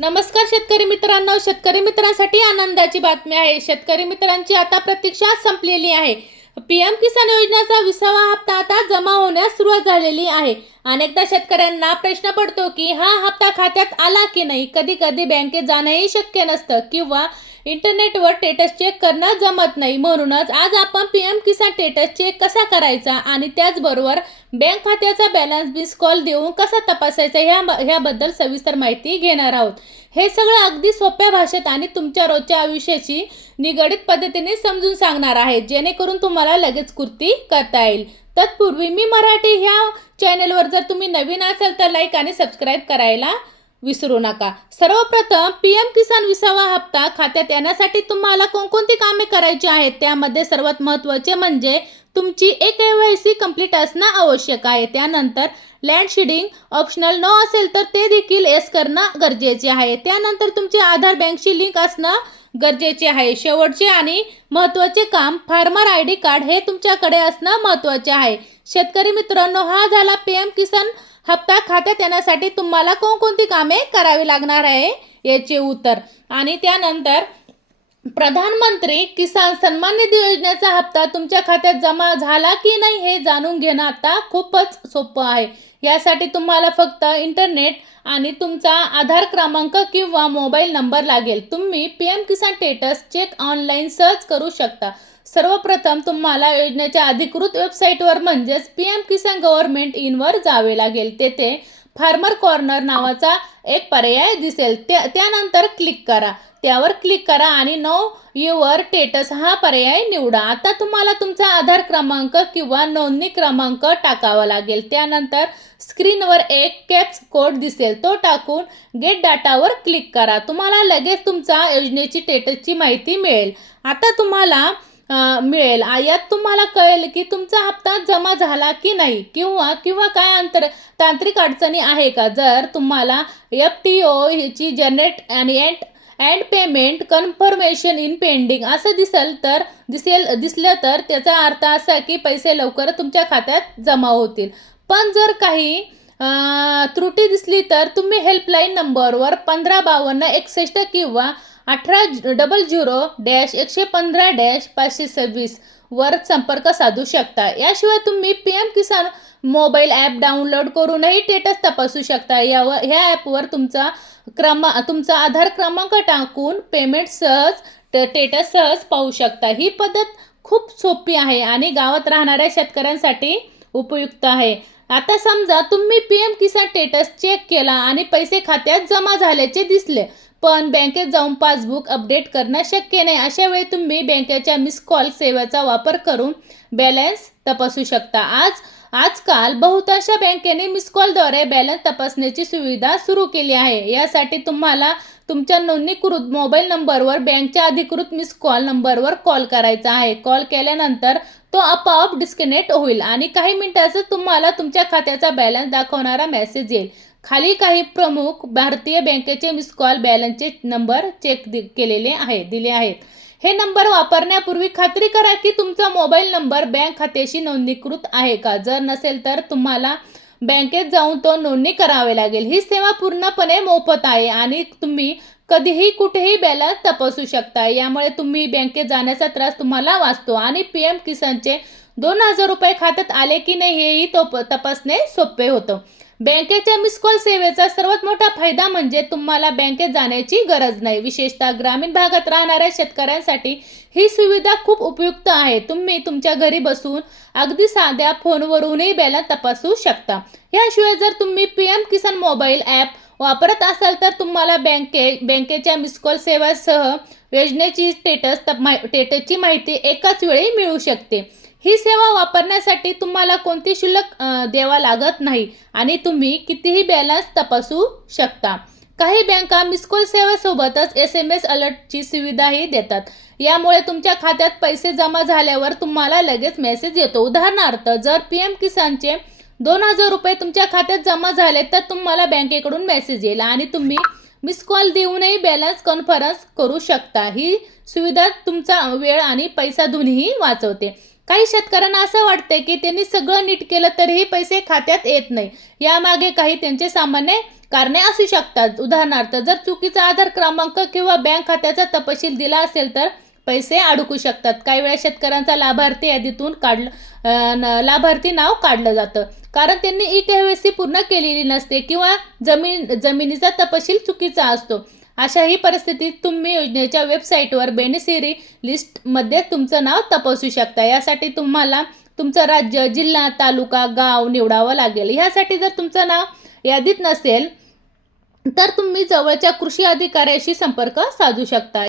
नमस्कार शेतकरी मित्रांनो. शेतकरी मित्रांसाठी आनंदाची बातमी आहे. शेतकरी मित्रांची आता प्रतीक्षा संपलेली आहे. पी एम किसान योजनेचा विसावा हप्ता आता जमा होण्यास सुरुवात झालेली आहे. अनेकदा शेतकऱ्यांना प्रश्न पडतो की हा हप्ता खात्यात आला की नाही? कधी कधी बँकेत जाणंही शक्य नसतं किंवा इंटरनेटवर स्टेटस चेक करणं जमत नाही. म्हणूनच आज आपण P M Kisan status check कसा करायचा आणि त्याचबरोबर बँक खात्याचा बॅलन्स मिस कॉल देऊन कसा तपासायचा ह्या ह्याबद्दल सविस्तर माहिती घेणार आहोत. हे सगळं अगदी सोप्या भाषेत आणि तुमच्या रोजच्या आयुष्याशी निगडित पद्धतीने समजून सांगणार आहे. जेणेकरून तुम्हाला लगेच कृती करता येईल. तत्पूर्वी मी मराठी ह्या चॅनेलवर जर तुम्ही नवीन असाल तर लाईक आणि सबस्क्राईब करायला विसरू नका. सर्वप्रथम पी एम किसान विसावा हप्ता खात्यात येण्यासाठी तुम्हाला कोणकोणती कामे करायची आहेत? त्यामध्ये सर्वात महत्त्वाचे म्हणजे तुमची e K Y C complete असणं आवश्यक आहे. त्यानंतर लँड शिडिंग ऑप्शनल न असेल तर ते देखील एस करणं गरजेचे आहे. त्यानंतर तुमचे आधार बँकशी लिंक असणं गरजेचे आहे. शेवटचे आणि महत्त्वाचे काम फार्मर आय डी कार्ड हे तुमच्याकडे असणं महत्त्वाचे आहे. शेतकरी मित्रांनो हा झाला पी एम किसान हप्ता खात्यात येण्यासाठी तुम्हाला कोणकोणती कामे करावी लागणार आहे याचे उत्तर. आणि त्यानंतर प्रधानमंत्री किसान सन्मान निधी योजनेचा हप्ता तुमच्या खात्यात जमा झाला की नाही हे जाणून घेणं आता खूपच सोपं आहे. यासाठी तुम्हाला फक्त इंटरनेट आणि तुमचा आधार क्रमांक किंवा मोबाईल नंबर लागेल. तुम्ही P M Kisan status check online search करू शकता. सर्वप्रथम तुम्हाला योजनेच्या अधिकृत वेबसाईटवर म्हणजेच पी एम किसान गव्हर्नमेंट इनवर जावे लागेल. तेथे फार्मर कॉर्नर नावाचा एक पर्याय दिसेल. त्या त्यानंतर क्लिक करा. त्यावर क्लिक करा आणि नो युअर स्टेटस हा पर्याय निवडा. आता तुम्हाला तुमचा आधार क्रमांक किंवा नोंदणी क्रमांक टाकावा लागेल. त्यानंतर स्क्रीनवर एक कॅप्स कोड दिसेल. तो टाकून गेट डाटावर क्लिक करा. तुम्हाला लगेच तुमचा योजनेची स्टेटसची माहिती मिळेल. आता तुम्हाला मिळेल. यात तुम्हाला कळेल की तुमचा हप्ता जमा झाला की नाही किंवा किंवा काय अंतर तांत्रिक अडचणी आहे का? जर तुम्हाला एफ टी ओ ची जनरेट आणि एंट and payment confirmation in pending असं दिसेल तर दिसेल दिसलं तर त्याचा अर्थ असा की पैसे लवकर तुमच्या खात्यात जमा होतील. पण जर काही त्रुटी दिसली तर तुम्ही हेल्पलाईन नंबरवर पंधरा बावन्न एकसष्ट किंवा अठरा डबल झिरो डॅश एकशे पंधरा डॅश पाचशे सव्वीस वर संपर्क साधू शकता. याशिवाय तुम्ही P M Kisan mobile app download करूनही स्टेटस तपासू शकता. यावर ह्या ॲपवर तुमचा क्रमा तुमचा आधार क्रमांक टाकून पेमेंट सहज स्टेटस सहज पाहू शकता. ही पद्धत खूप सोपी आहे आणि गावात राहणाऱ्या शेतकऱ्यांसाठी उपयुक्त आहे. आता समजा तुम्ही P M Kisan status check केला आणि पैसे खात्यात जमा झाल्याचे दिसले. पण बँकेत जाऊन पासबुक अपडेट करणं शक्य नाही. अशा वेळी तुम्ही बँकेच्या मिस कॉल सेवेचा वापर करून बॅलन्स तपासू शकता. आज आजकाल बहुतांश बँकेने मिस कॉलद्वारे बॅलन्स तपासण्याची सुविधा सुरू केली आहे. यासाठी तुम्हाला तुमच्या नोंदणीकृत मोबाईल नंबरवर बँकच्या अधिकृत मिस कॉल नंबरवर कॉल करायचा आहे. कॉल केल्यानंतर तो आपोआप डिस्कनेक्ट होईल आणि काही मिनिटाचं तुम्हाला तुमच्या खात्याचा बॅलन्स दाखवणारा मेसेज येईल. खाली काही प्रमुख भारतीय बँकेचे मिस कॉल बॅलन्सचे नंबर चेक केलेले आहेत दिले आहेत. हे नंबर वापरण्यापूर्वी खात्री करा की तुमचा मोबाईल नंबर बँक खात्याशी नोंदणीकृत आहे का? जर नसेल तर तुम्हाला बँकेत जाऊन तो नोंदणी करावे लागेल. ही सेवा पूर्णपणे मोफत आहे आणि तुम्ही कधीही कुठेही बॅलन्स तपासू शकता. यामुळे तुम्ही बँकेत जाण्याचा त्रास तुम्हाला वाचतो आणि पी एम किसानचे दोन हजार रुपये खात्यात आले की नाही हेही तो तपासणे सोपे होतं. बँकेच्या मिस कॉल सेवेचा सर्वात मोठा फायदा म्हणजे तुम्हाला बँकेत जाण्याची गरज नाही. विशेषतः ग्रामीण भागात राहणाऱ्या शेतकऱ्यांसाठी ही सुविधा खूप उपयुक्त आहे. तुम्ही तुमच्या घरी बसून अगदी साध्या फोनवरूनही बॅलन्स तपासू शकता. याशिवाय जर तुम्ही P M Kisan mobile app वापरत असाल तर तुम्हाला बँके बँकेच्या मिस कॉल सेवासह योजनेची स्टेटस स्टेटसची माहिती एकाच वेळी मिळू शकते. ही सेवा वापरण्यासाठी तुम्हाला कोणती शुल्क द्यावा लागत नाही आणि तुम्ही कितीही बॅलन्स तपासू शकता. काही बँका मिसकॉल सेवेसोबतच एस एम एस अलर्टची सुविधाही देतात. यामुळे तुमच्या खात्यात पैसे जमा झाल्यावर तुम्हाला लगेच मेसेज येतो. उदाहरणार्थ जर पी एम किसानचे दोन हजार रुपये तुमच्या खात्यात जमा झाले तर तुम्हाला बँकेकडून मेसेज येईल आणि तुम्ही मिस कॉल देऊनही बॅलन्स कॉन्फरन्स करू शकता. ही सुविधा तुमचा वेळ आणि पैसा दोन्हीही वाचवते. काही शेतकऱ्यांना असं वाटतंय की त्यांनी सगळं नीट केलं तरीही पैसे खात्यात येत नाही. यामागे काही त्यांचे सामान्य कारणे असू शकतात. उदाहरणार्थ जर चुकीचा आधार क्रमांक किंवा बँक खात्याचा तपशील दिला असेल तर पैसे अडकू शकतात. काही वेळा शेतकऱ्यांचा लाभार्थी यादीतून काढलं लाभार्थी नाव काढलं जातं. कारण त्यांनी ई के पूर्ण केलेली नसते किंवा जमीन जमिनीचा तपशील चुकीचा असतो. अशाही परिस्थितीत तुम्ही योजनेच्या वेबसाईटवर बेनिफिशरी लिस्टमध्ये तुमचं नाव तपासू शकता. यासाठी तुम्हाला तुमचं राज्य जिल्हा तालुका गाव निवडावं लागेल. ह्यासाठी जर तुमचं नाव यादीत नसेल तर तुम्ही जवळच्या कृषी अधिकाऱ्याशी संपर्क साधू शकता.